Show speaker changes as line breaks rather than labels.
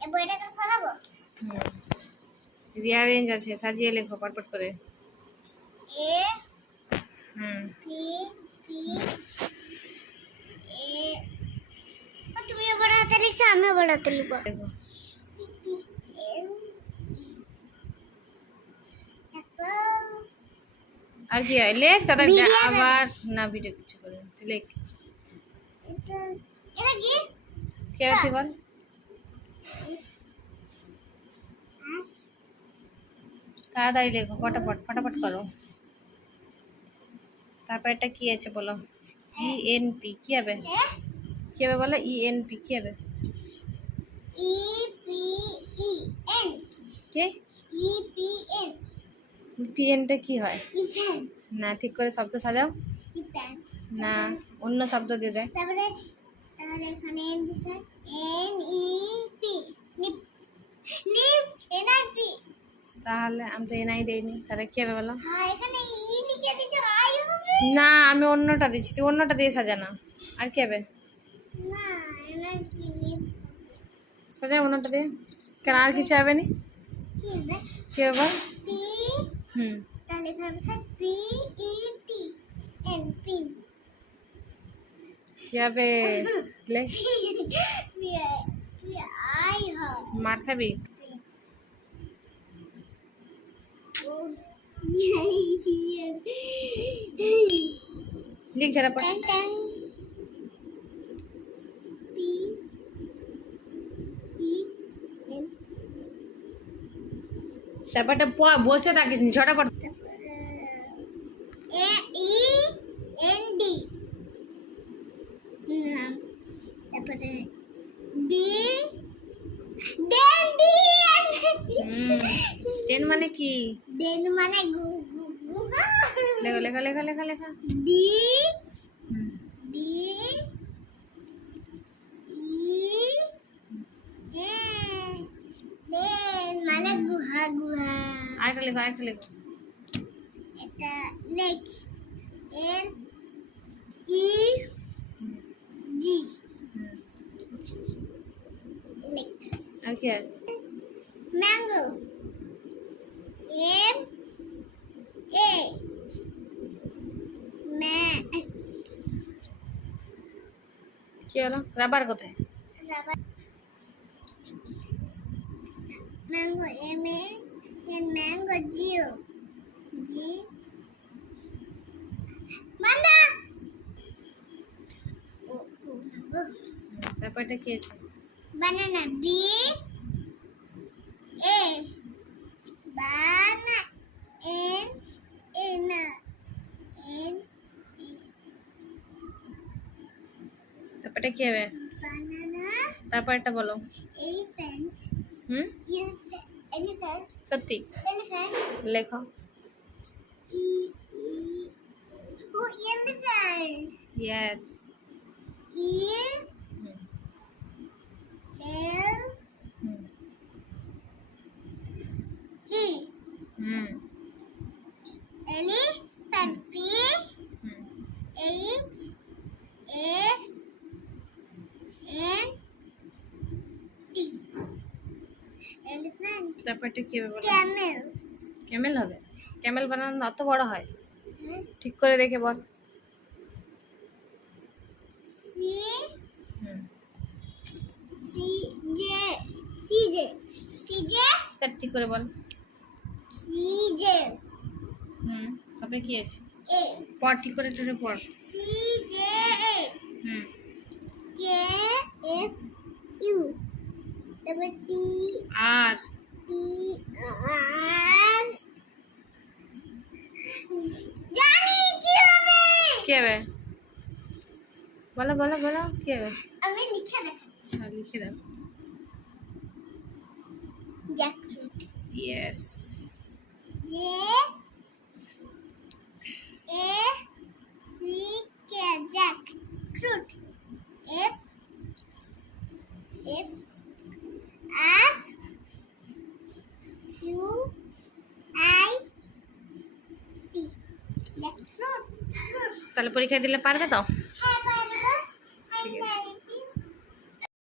এই বইটাকে সরাবো
রিয়ারেঞ্জ আছে সাজিয়ে লেখো পটপট করে।
এ
হুম।
পি পি এ তুমি বড় হাতে লিখছো আমি বড় হাতে লিখব।
আর কি লেখ তাদের আবার না ভিডিও কিছু করে লেখ।
এটা এটা কি?
কে আছে বল? তাড়াতাড়ি লেখো ফটাফট ফটাফট করো। তারপর এটা কি আছে বলো? ই এন পি কি হবে? কি হবে বলো? ই এন পি কি হবে?
ই পি ই এন
কে?
ই পি এন
পি এনটা কি হয়? না ঠিক করে শব্দ সাজাও। না অন্য শব্দ দিয়ে দেয়
তারপরে এখানে এন দিছে এন ই পি নিপ নিপ এন আই পি
তাহলে আমি তো এনআই দেইনি তাহলে কি হবে বলো?
হ্যাঁ হবে?
না আমি অন্যটা দিচ্ছি তুই অন্যটা দিয়ে সাজানা আর কি হবে?
না
সাজা অন্যটা দিয়ে কেন আর কিছু হবে নি?
কি হবে?
হুম। কি হবে? লেখ
পি পি আই হবে
মার খাবি লিখ ঝাড়া পর
Tan tan. P E. N.
তারপরটা প- বসে থাকিস নি ছটা পর
A E N D. নাম তারপরে D দেন D
হুম টেন মানে কি?
দেন মানে
লেখো লেখা লেখা লেখা লেখা।
N দেন মানে গুহা গুহা
আরেকটা লেখো আরেকটা লেখো।
এটা লেক এল ই জি। লেক
আর কি
ম্যাঙ্গো। এম এ
কি হলো? রাবার কোথায়?
Mango M A mango G O G
হুম, তারপরটা কি আছে
banana B A banana N N N
তারপরটা কি হবে
banana
তারপরটা বলো
elephant
হুম
elephant elephant
সত্যি
elephant
লেখো
E E oh elephant
yes
E
হুম
L
হুম
E
হুম
elephant P
হুম
H A N T elephant
তারপরটা কি হবে
camel.
ক্যামেল হবে। ক্যামেল বানানো অত বড় হয়। ঠিক করে দেখে বল। হুম।
C J C J C J
ঠিক করে বল।
C J
হুম তারপরে কি আছে?
A
পড় ঠিক করে টুরে পড়
C J A
hmm.
K F U তারপর T
আর।
T R জানি কি হবে।
কি হবে? বলো বলো বলো কি হবে?
আমি লিখে দেখাচ্ছি।
হ্যাঁ, লিখে দাও।
Jackfruit
yes
J A C K jackfruit. F F S U I T. Jackfruit
তাহলে পরীক্ষা দিলে পারবে তো?
হ্যাঁ